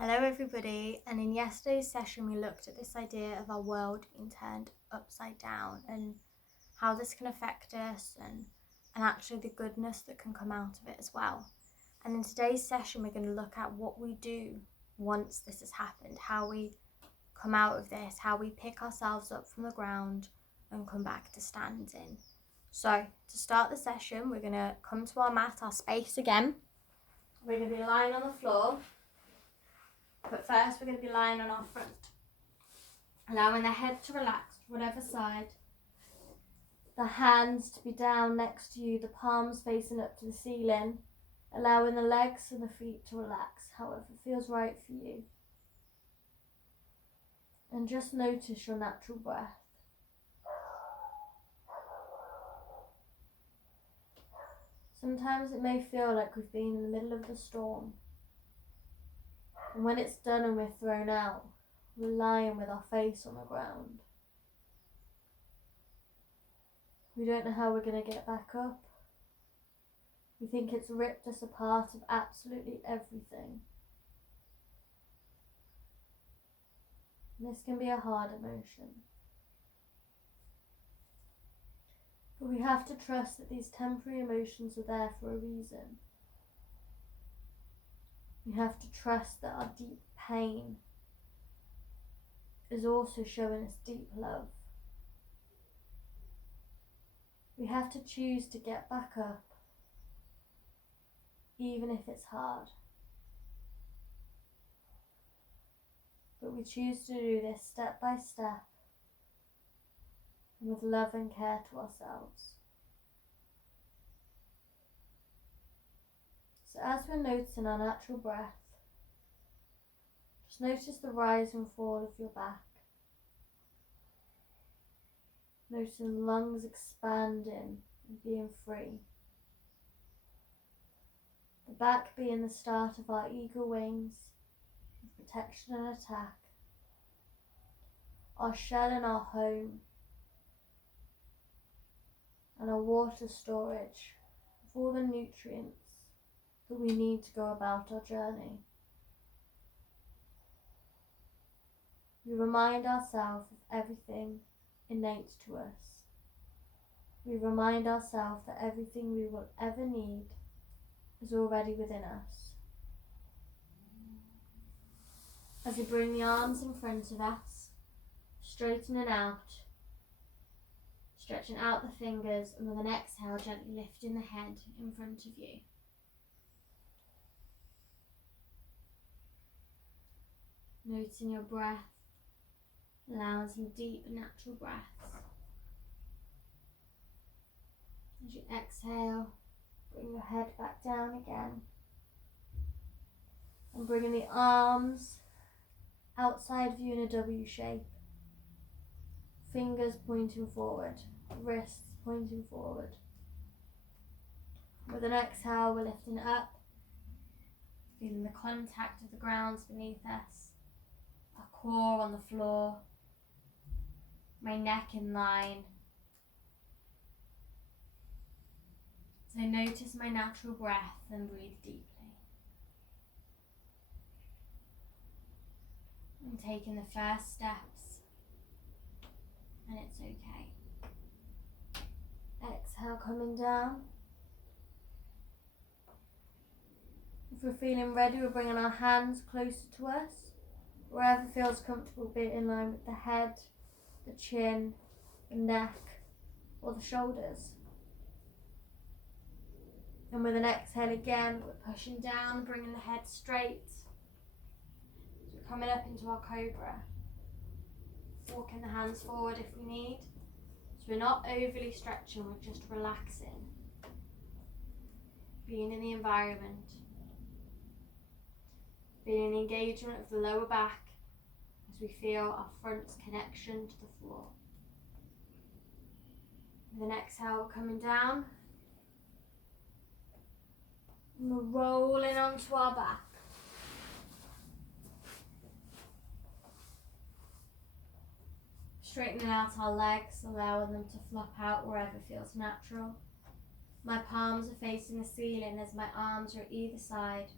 Hello everybody, and in yesterday's session we looked at this idea of our world being turned upside down and how this can affect us and actually the goodness that can come out of it as well. And in today's session we're going to look at what we do once this has happened, how we come out of this, how we pick ourselves up from the ground and come back to standing. So to start the session we're going to come to our mat, our space again. We're going to be lying on the floor. But first we're going to be lying on our front, allowing the head to relax to whatever side, the hands to be down next to you, the palms facing up to the ceiling, allowing the legs and the feet to relax however feels right for you. And just notice your natural breath. Sometimes it may feel like we've been in the middle of the storm. And when it's done and we're thrown out, we're lying with our face on the ground. We don't know how we're going to get back up. We think it's ripped us apart of absolutely everything. And this can be a hard emotion. But we have to trust that these temporary emotions are there for a reason. We have to trust that our deep pain is also showing us deep love. We have to choose to get back up, even if it's hard. But we choose to do this step by step and with love and care to ourselves. So as we're noticing our natural breath, just notice the rise and fall of your back. Noticing the lungs expanding and being free. The back being the start of our eagle wings, of protection and attack. Our shell and our home. And our water storage of all the nutrients that we need to go about our journey. We remind ourselves of everything innate to us. We remind ourselves that everything we will ever need is already within us. As we bring the arms in front of us, straightening out, stretching out the fingers, and with an exhale gently lifting the head in front of you. Noticing your breath, allowing some deep natural breaths. As you exhale, bring your head back down again. And bringing the arms outside of you in a W shape. Fingers pointing forward, wrists pointing forward. With an exhale, we're lifting up, feeling the contact of the ground beneath us. Our core on the floor, my neck in line. So notice my natural breath and breathe deeply. I'm taking the first steps, and it's okay. Exhale, coming down. If we're feeling ready, we're bringing our hands closer to us. Wherever feels comfortable, be it in line with the head, the chin, the neck, or the shoulders. And with an exhale again, we're pushing down, bringing the head straight. So we're coming up into our cobra. Walking the hands forward if we need. So we're not overly stretching, we're just relaxing. Being in the environment. Feeling the engagement of the lower back as we feel our front's connection to the floor. With an exhale, coming down. And we're rolling onto our back. Straightening out our legs, allowing them to flop out wherever feels natural. My palms are facing the ceiling as my arms are at either side.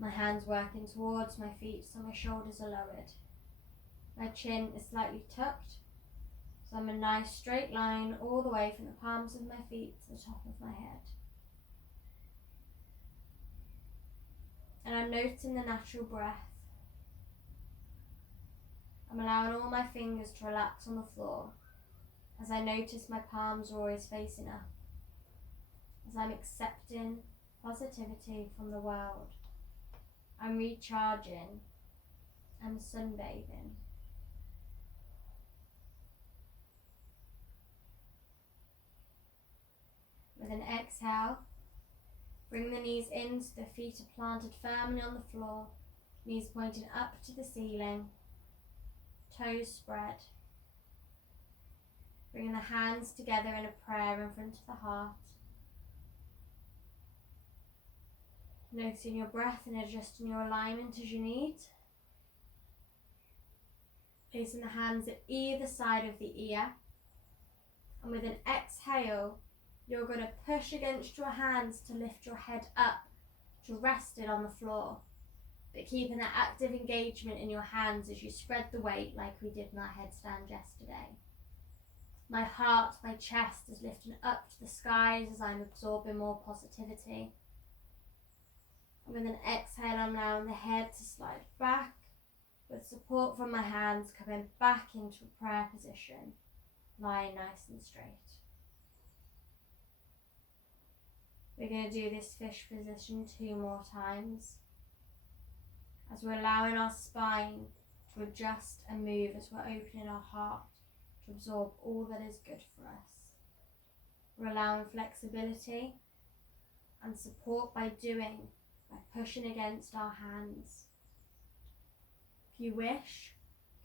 My hands working towards my feet so my shoulders are lowered. My chin is slightly tucked, so I'm a nice straight line all the way from the palms of my feet to the top of my head. And I'm noticing the natural breath. I'm allowing all my fingers to relax on the floor as I notice my palms are always facing up, as I'm accepting positivity from the world. I'm recharging. I'm sunbathing. With an exhale, bring the knees in so the feet are planted firmly on the floor, knees pointing up to the ceiling, toes spread. Bringing the hands together in a prayer in front of the heart. Noticing your breath and adjusting your alignment as you need. Placing the hands at either side of the ear. And with an exhale, you're going to push against your hands to lift your head up, to rest it on the floor. But keeping that active engagement in your hands as you spread the weight like we did in our headstand yesterday. My heart, my chest is lifting up to the skies as I'm absorbing more positivity. And with an exhale, I'm allowing the head to slide back with support from my hands, coming back into a prayer position, lying nice and straight. We're going to do this fish position 2 more times as we're allowing our spine to adjust and move as we're opening our heart to absorb all that is good for us. We're allowing flexibility and support by pushing against our hands. If you wish,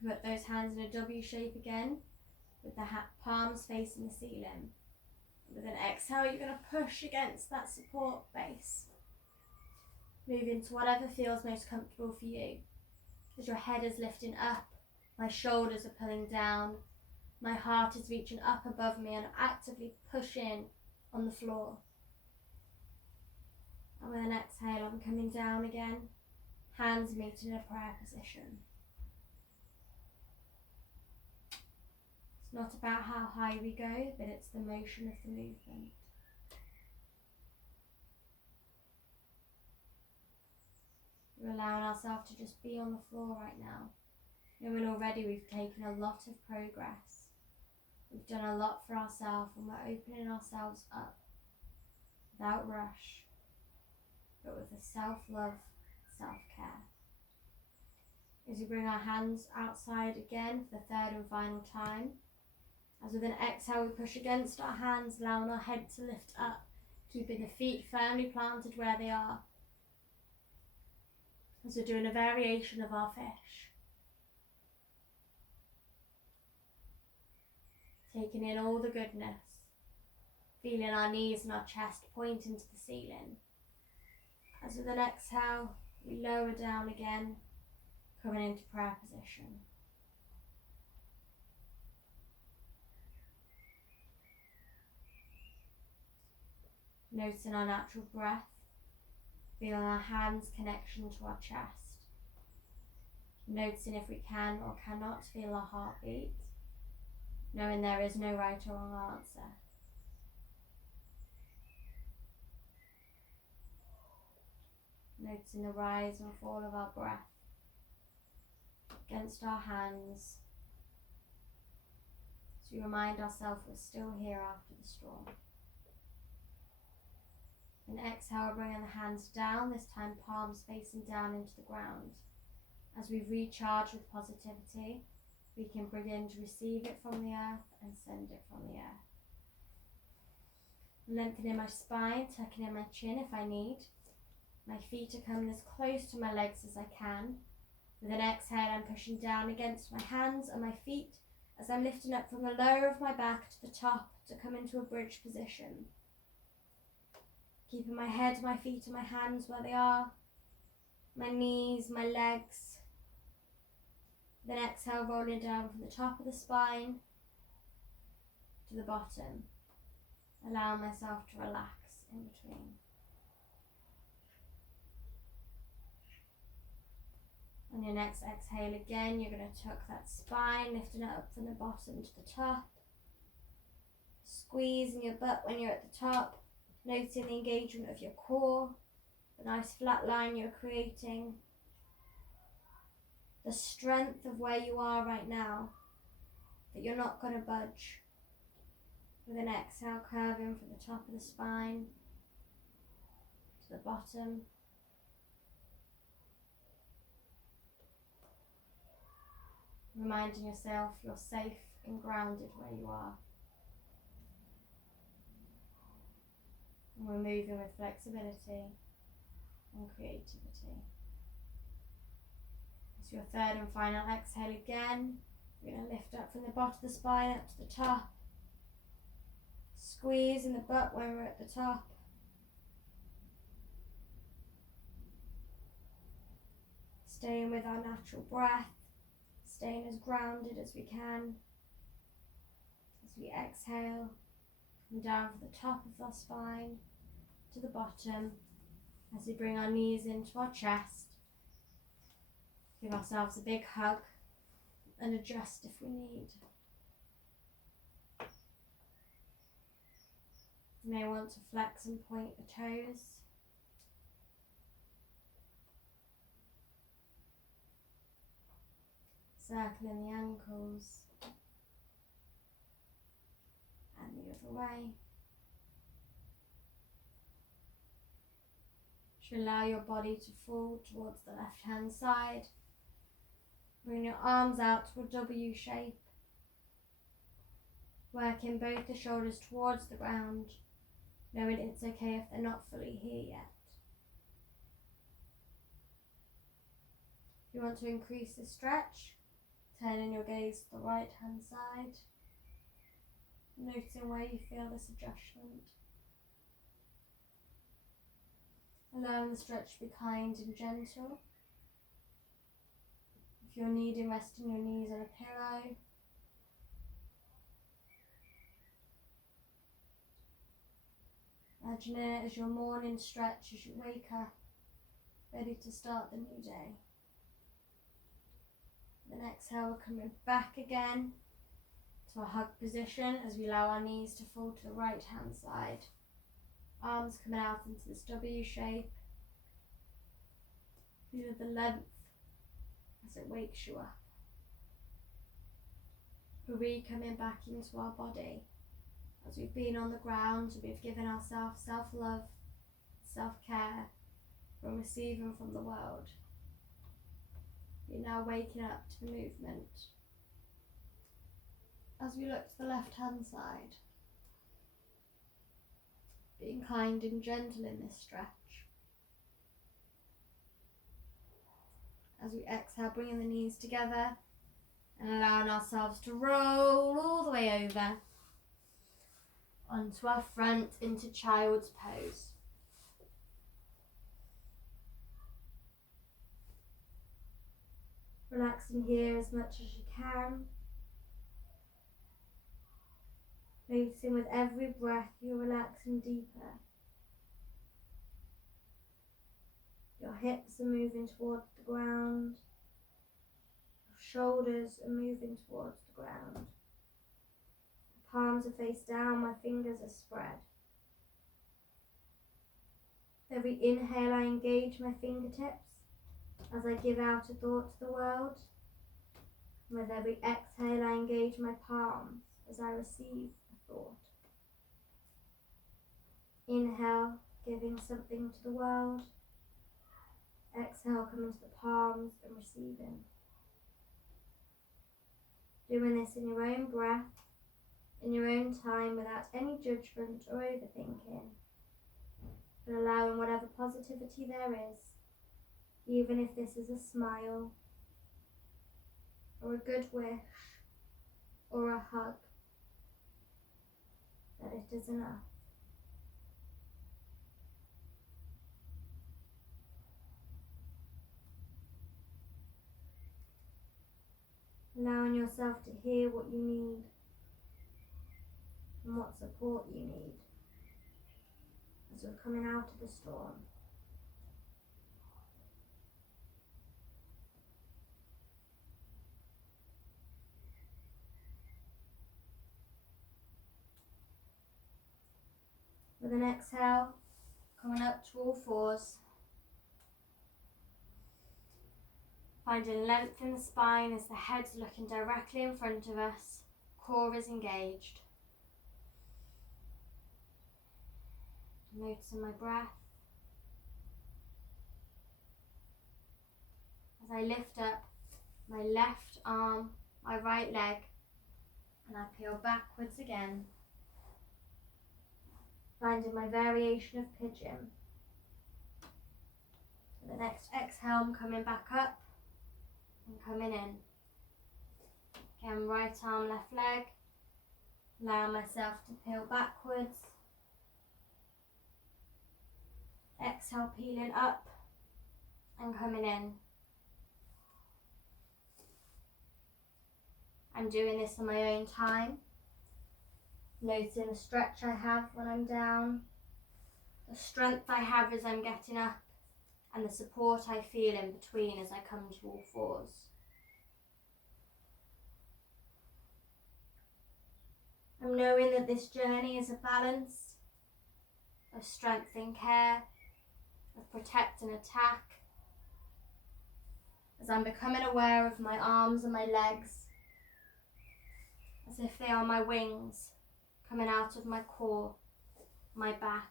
you can put those hands in a W shape again with the palms facing the ceiling. With an exhale, you're going to push against that support base. Move into whatever feels most comfortable for you. As your head is lifting up, my shoulders are pulling down, my heart is reaching up above me and I'm actively pushing on the floor. And with an exhale, I'm coming down again, hands meeting in a prayer position. It's not about how high we go, but it's the motion of the movement. We're allowing ourselves to just be on the floor right now. Knowing already we've taken a lot of progress. We've done a lot for ourselves and we're opening ourselves up without rush, but with a self-love, self-care. As we bring our hands outside again for the 3rd and final time, as with an exhale we push against our hands, allowing our head to lift up, keeping the feet firmly planted where they are. As we're doing a variation of our fish. Taking in all the goodness, feeling our knees and our chest pointing to the ceiling. As with an exhale, we lower down again, coming into prayer position. Noticing our natural breath, feeling our hands' connection to our chest. Noticing if we can or cannot feel our heartbeat, knowing there is no right or wrong answer. Noticing the rise and fall of our breath against our hands as we remind ourselves we're still here after the storm. And exhale, bringing the hands down, this time palms facing down into the ground. As we recharge with positivity, we can begin to receive it from the earth and send it from the earth. Lengthening my spine, tucking in my chin if I need. My feet are coming as close to my legs as I can. With an exhale, I'm pushing down against my hands and my feet as I'm lifting up from the lower of my back to the top to come into a bridge position. Keeping my head, my feet and my hands where they are. My knees, my legs. Then exhale, rolling down from the top of the spine to the bottom. Allowing myself to relax in between. On your next exhale again, you're going to tuck that spine, lifting it up from the bottom to the top. Squeezing your butt when you're at the top, noticing the engagement of your core, the nice flat line you're creating, the strength of where you are right now, that you're not going to budge. With an exhale, curving from the top of the spine to the bottom. Reminding yourself you're safe and grounded where you are. And we're moving with flexibility and creativity. As your third and final exhale again, we're going to lift up from the bottom of the spine up to the top. Squeeze in the butt when we're at the top. Staying with our natural breath, staying as grounded as we can. As we exhale, come down from the top of our spine to the bottom, as we bring our knees into our chest. Give ourselves a big hug and adjust if we need. You may want to flex and point the toes. Circling the ankles and the other way. To allow your body to fall towards the left hand side. Bring your arms out to a W shape. Working both the shoulders towards the ground, knowing it's okay if they're not fully here yet. If you want to increase the stretch, turning your gaze to the right hand side, noticing where you feel this adjustment. Allowing the stretch to be kind and gentle. If you're needing, resting your knees on a pillow. Imagine it as your morning stretch as you wake up, ready to start the new day. Then exhale, we're coming back again to a hug position as we allow our knees to fall to the right hand side. Arms coming out into this W shape. Feel the length as it wakes you up. We're coming back into our body. As we've been on the ground, we've given ourselves self-love, self-care from receiving from the world. You're now waking up to the movement. As we look to the left-hand side, being kind and gentle in this stretch. As we exhale, bringing the knees together and allowing ourselves to roll all the way over onto our front into child's pose. Relaxing here as much as you can. Noticing with every breath you're relaxing deeper. Your hips are moving towards the ground. Your shoulders are moving towards the ground. My palms are face down, my fingers are spread. With every inhale I engage my fingertips as I give out a thought to the world. And with every exhale I engage my palms as I receive a thought. Inhale, giving something to the world. Exhale, coming to the palms and receiving. Doing this in your own breath, in your own time, without any judgment or overthinking. But allowing whatever positivity there is, even if this is a smile, or a good wish, or a hug, that it is enough. Allowing yourself to hear what you need and what support you need as you're coming out of the storm. With an exhale, coming up to all fours. Finding length in the spine as the head's looking directly in front of us, core is engaged. Noticing my breath. As I lift up my left arm, my right leg, and I peel backwards again. Finding my variation of pigeon. For the next exhale, I'm coming back up and coming in. Again, right arm, left leg. Allow myself to peel backwards. Exhale, peeling up and coming in. I'm doing this on my own time. Noticing the stretch I have when I'm down, the strength I have as I'm getting up, and the support I feel in between as I come to all fours. I'm knowing that this journey is a balance of strength and care, of protect and attack, as I'm becoming aware of my arms and my legs, as if they are my wings coming out of my core, my back.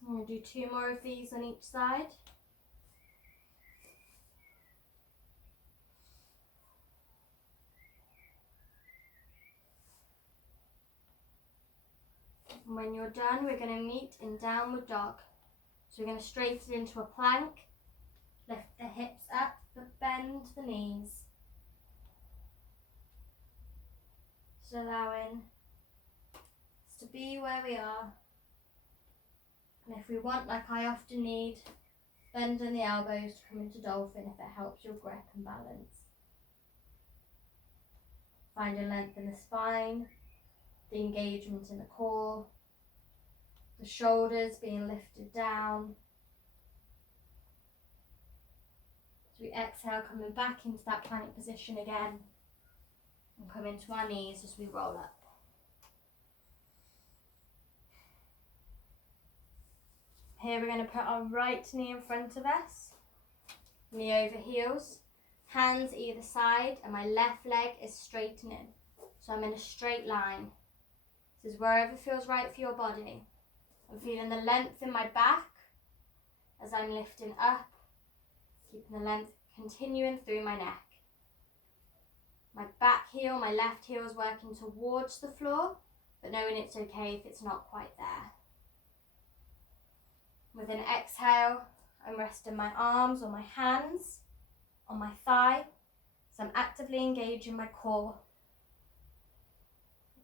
I'm going to do 2 more of these on each side. And when you're done, we're going to meet in downward dog. So we're going to straighten into a plank, lift the hips up, but bend the knees. Just allowing us to be where we are. And if we want, like I often need, bending the elbows to come into dolphin if it helps your grip and balance. Finding length in the spine, the engagement in the core, the shoulders being lifted down. As we exhale, coming back into that plank position again, and come into our knees as we roll up. Here we're going to put our right knee in front of us, knee over heels, hands either side, and my left leg is straightening. So I'm in a straight line. This is wherever feels right for your body. I'm feeling the length in my back as I'm lifting up, keeping the length continuing through my neck. My back heel, my left heel is working towards the floor, but knowing it's okay if it's not quite there. With an exhale, I'm resting my arms or my hands on my thigh, so I'm actively engaging my core.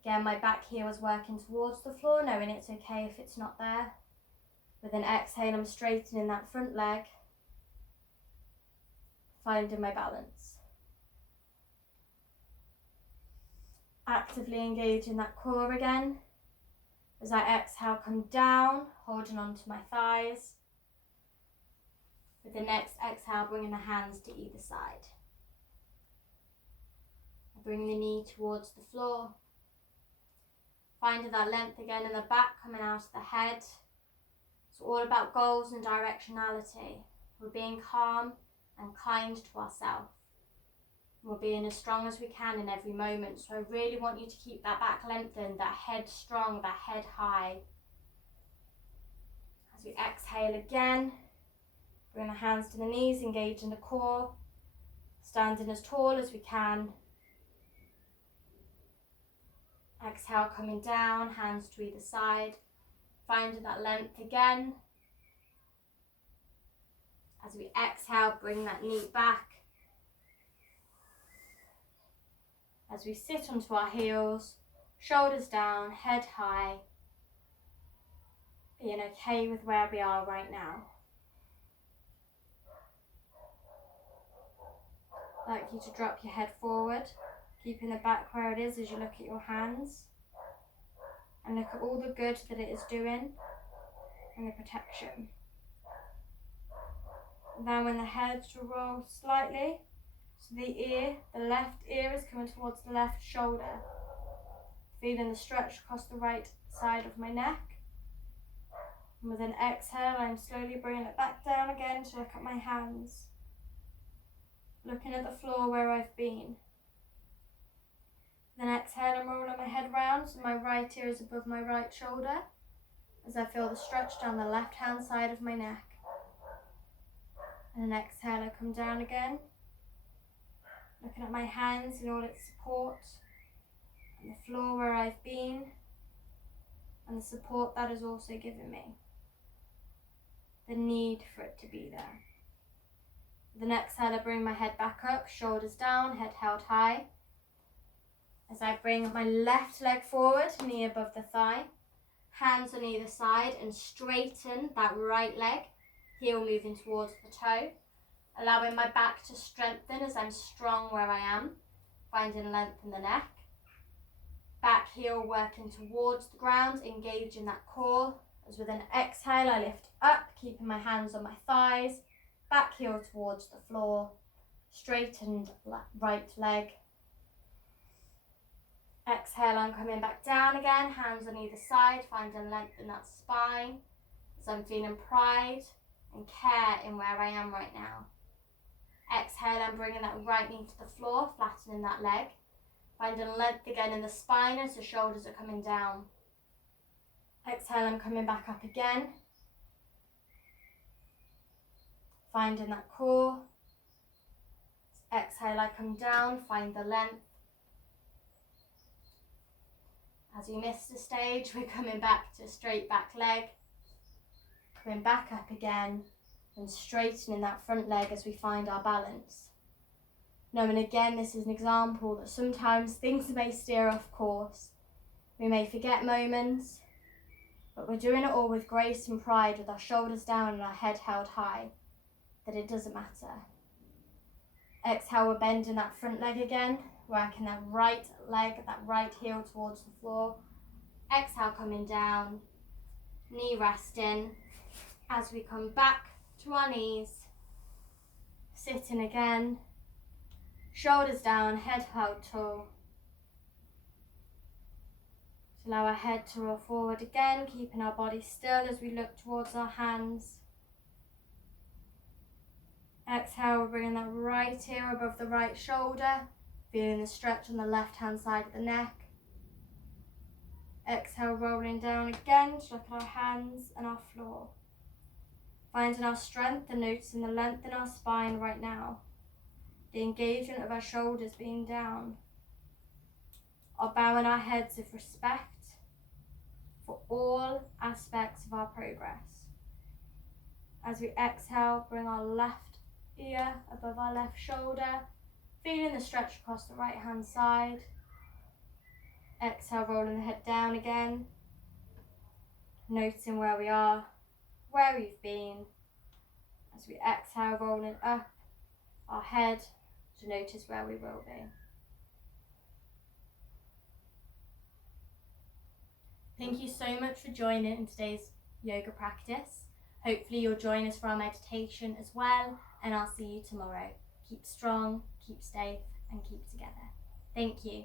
Again, my back heel is working towards the floor, knowing it's okay if it's not there. With an exhale, I'm straightening that front leg, finding my balance. Actively engaging that core again. As I exhale, come down, holding onto my thighs. With the next exhale, bringing the hands to either side. I bring the knee towards the floor. Finding that length again in the back, coming out of the head. It's all about goals and directionality. We're being calm and kind to ourselves. We're being as strong as we can in every moment. So I really want you to keep that back lengthened, that head strong, that head high. As we exhale again, bring the hands to the knees, engaging the core, standing as tall as we can. Exhale, coming down, hands to either side, finding that length again. As we exhale, bring that knee back. As we sit onto our heels, shoulders down, head high, being okay with where we are right now. I'd like you to drop your head forward, keeping the back where it is as you look at your hands. And look at all the good that it is doing and the protection. Allowing the head to roll slightly So the left ear is coming towards the left shoulder. Feeling the stretch across the right side of my neck. And with an exhale, I'm slowly bringing it back down again to look at my hands. Looking at the floor where I've been. Then exhale, I'm rolling my head round so my right ear is above my right shoulder as I feel the stretch down the left hand side of my neck. And then exhale, I come down again, looking at my hands in all its support, and the floor where I've been, and the support that has also given me. The need for it to be there. With an exhale, I bring my head back up, shoulders down, head held high. As I bring my left leg forward, knee above the thigh, hands on either side, and straighten that right leg, heel moving towards the toe, allowing my back to strengthen as I'm strong where I am, finding length in the neck. Back heel working towards the ground, engaging that core, as with an exhale I lift up, keeping my hands on my thighs, back heel towards the floor, straightened right leg. Exhale, I'm coming back down again, hands on either side, finding length in that spine, as I'm feeling pride and care in where I am right now. Exhale, I'm bringing that right knee to the floor, flattening that leg, finding length again in the spine as the shoulders are coming down. Exhale, I'm coming back up again, finding that core. Exhale, I come down, find the length. As we miss the stage, we're coming back to straight back leg, coming back up again, and straightening that front leg as we find our balance. Knowing again, this is an example that sometimes things may steer off course. We may forget moments, but we're doing it all with grace and pride, with our shoulders down and our head held high, that it doesn't matter. Exhale, we're bending that front leg again, working that right leg, that right heel towards the floor. Exhale, coming down, knee resting. As we come back to our knees, sitting again, shoulders down, head held tall. Allow our head to roll forward again, keeping our body still as we look towards our hands. Exhale, we're bringing that right ear above the right shoulder, feeling the stretch on the left hand side of the neck. Exhale, rolling down again to look at our hands and our floor. Finding our strength and noticing the length in our spine right now. The engagement of our shoulders being down. Our bowing our heads of respect for all aspects of our progress. As we exhale, bring our left ear above our left shoulder, feeling the stretch across the right hand side. Exhale, rolling the head down again, noticing where we are, where we've been. As we exhale, rolling up our head to notice where we will be. Thank you so much for joining in today's yoga practice. Hopefully you'll join us for our meditation as well, and I'll see you tomorrow. Keep strong, keep safe, and keep together. Thank you.